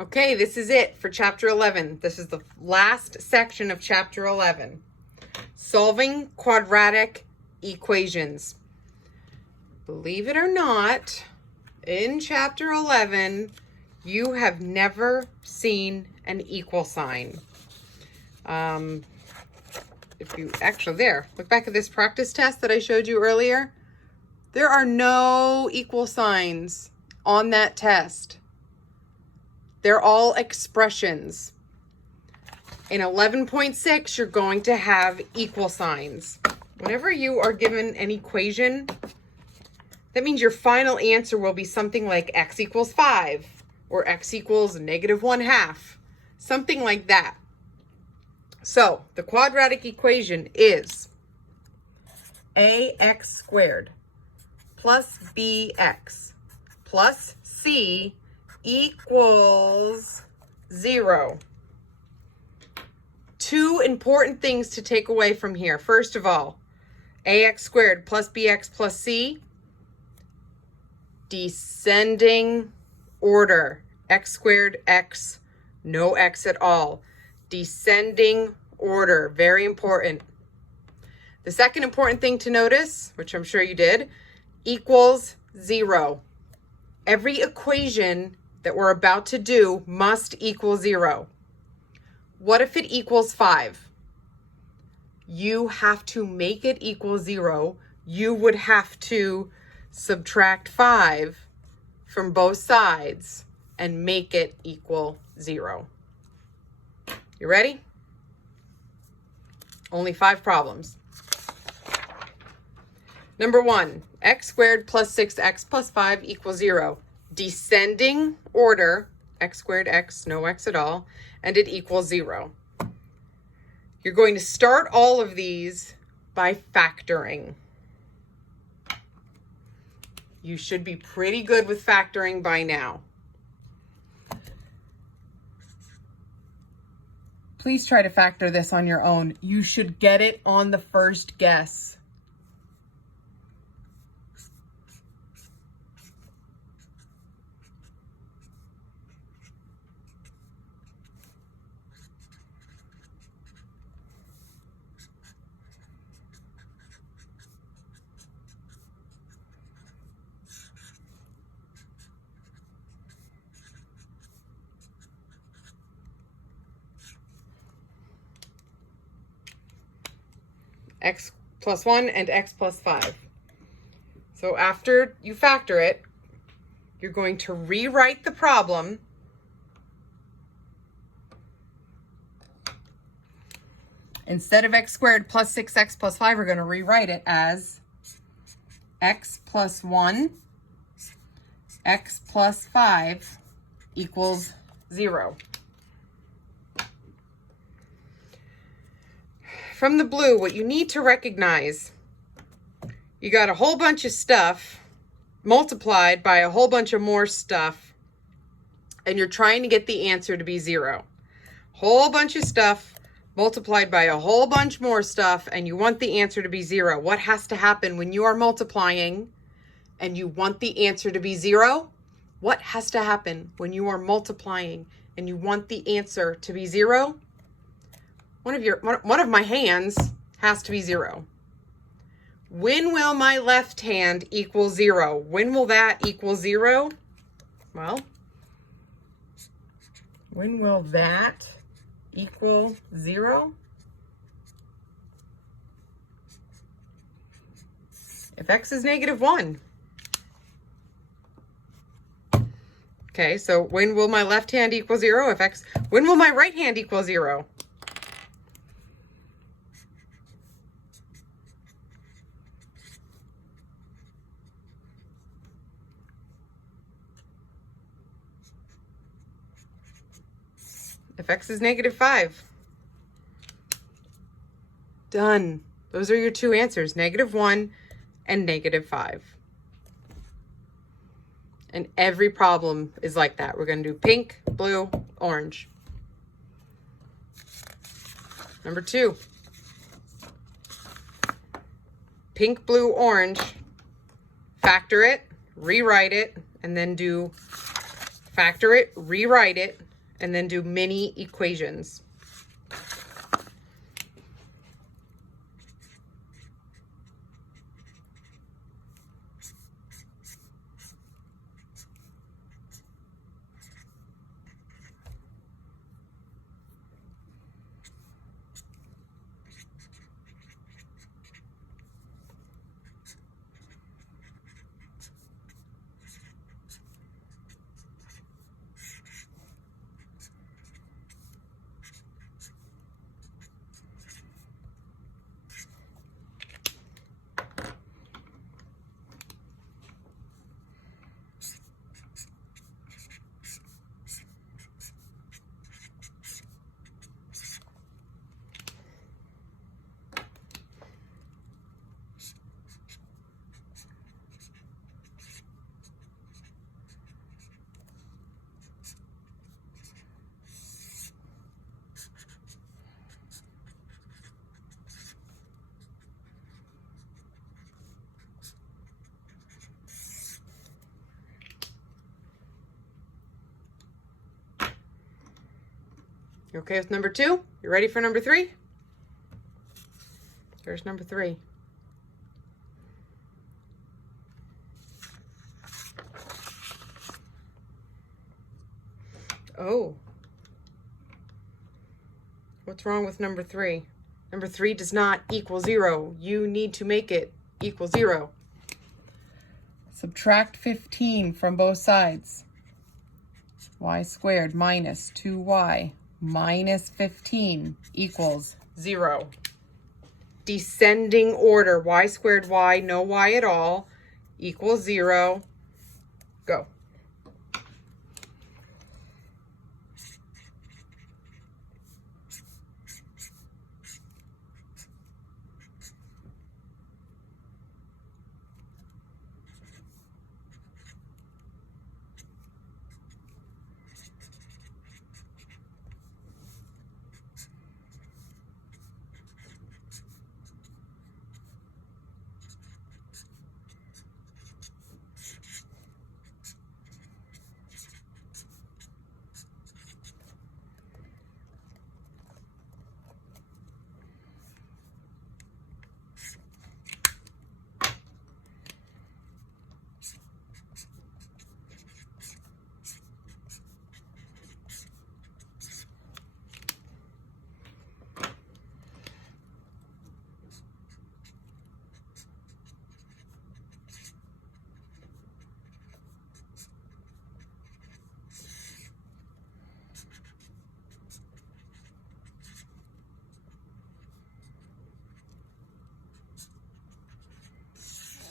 Okay, this is it for chapter 11. This is the last section of chapter 11. Solving quadratic equations. Believe it or not, in chapter 11, you have never seen an equal sign. If you actually look back at this practice test that I showed you earlier. There are no equal signs on that test. They're all expressions. In 11.6, you're going to have equal signs. Whenever you are given an equation, that means your final answer will be something like x equals 5 or x equals -1/2, something like that. So the quadratic equation is ax squared plus bx plus c equals 0. Two important things to take away from here. First of all, ax squared plus bx plus c, descending order. X squared, x, no x at all. Descending order, very important. The second important thing to notice, which I'm sure you did, equals 0. Every equation that we're about to do must equal 0. What if it equals 5? You have to make it equal 0. You would have to subtract 5 from both sides and make it equal 0. You ready? Only 5 problems. Number 1, x squared plus 6x plus 5 equals 0. Descending order, x squared, x, no x at all, and it equals 0. You're going to start all of these by factoring. You should be pretty good with factoring by now. Please try to factor this on your own. You should get it on the first guess. X plus 1 and x plus 5. So after you factor it, you're going to rewrite the problem instead of x squared plus 6x plus 5, we're going to rewrite it as x plus 1, x plus 5 equals 0. From the blue, what you need to recognize, you got a whole bunch of stuff multiplied by a whole bunch of more stuff, and you're trying to get the answer to be 0. Whole bunch of stuff multiplied by a whole bunch more stuff, and you want the answer to be 0. What has to happen when you are multiplying and you want the answer to be 0? What has to happen when you are multiplying and you want the answer to be 0? One of my hands has to be 0. When will my left hand equal 0? When will that equal 0? Well, when will that equal 0? If x is -1. Okay, so when will my left hand equal 0? When will my right hand equal 0? If x is -5. Done. Those are your two answers, -1 and -5. And every problem is like that. We're going to do pink, blue, orange. Number 2. Pink, blue, orange. Factor it, rewrite it, and then do factor it, rewrite it, and then do mini equations. You okay with number 2? You ready for number 3? Here's number 3. Oh. What's wrong with number 3? Number 3 does not equal 0. You need to make it equal 0. Subtract 15 from both sides. Y squared minus 2y minus 15 equals 0. Descending order, y squared y, no y at all, equals 0. Go.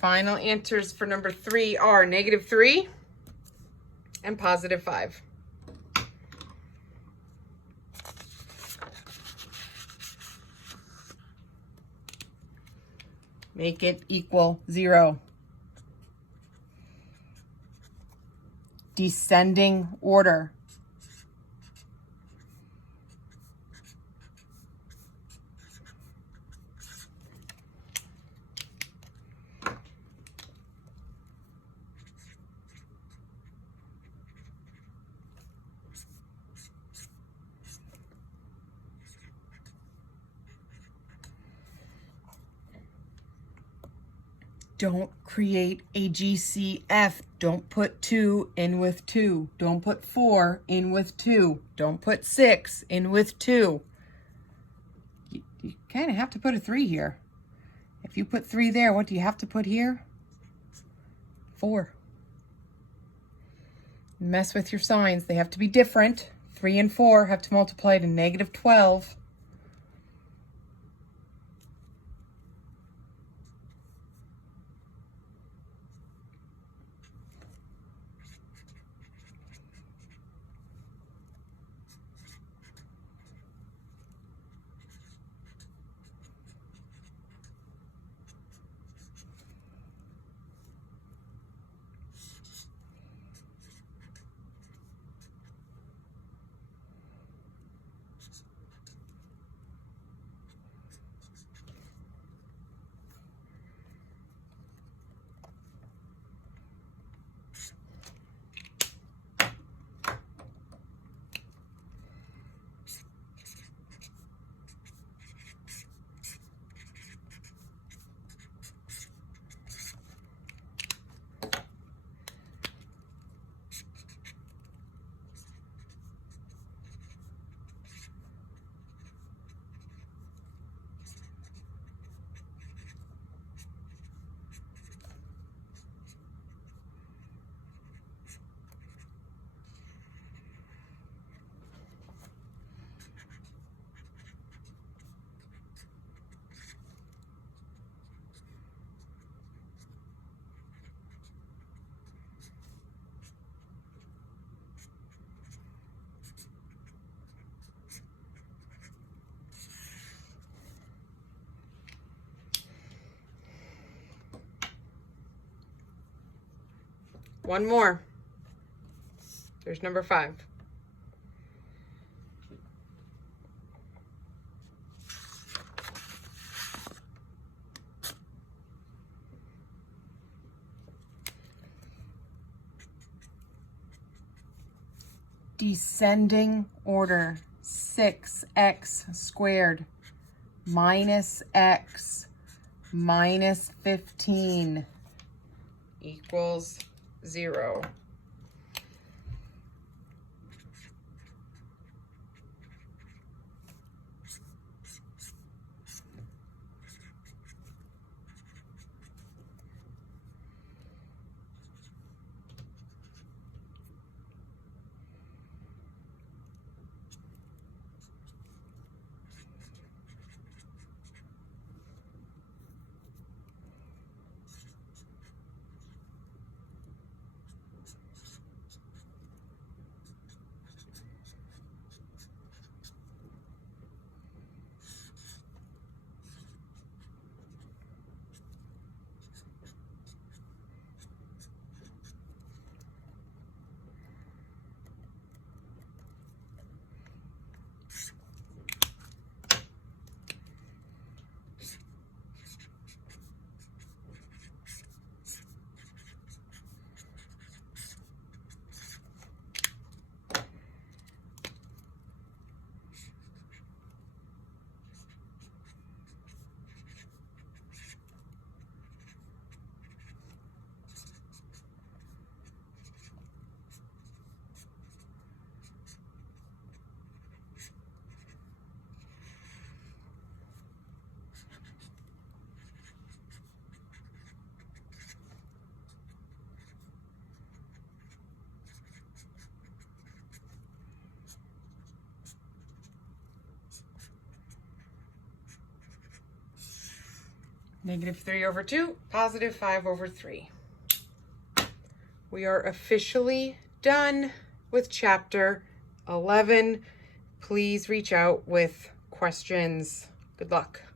Final answers for number 3 are -3 and +5. Make it equal 0. Descending order. Don't create a GCF. Don't put 2 in with 2. Don't put 4 in with 2. Don't put 6 in with 2. You kind of have to put a 3 here. If you put 3 there, what do you have to put here? 4. Mess with your signs. They have to be different. 3 and 4 have to multiply to -12. One more. There's number 5. Descending order, 6x squared minus x minus 15 equals 0. -3/2, +5/3. We are officially done with chapter 11. Please reach out with questions. Good luck.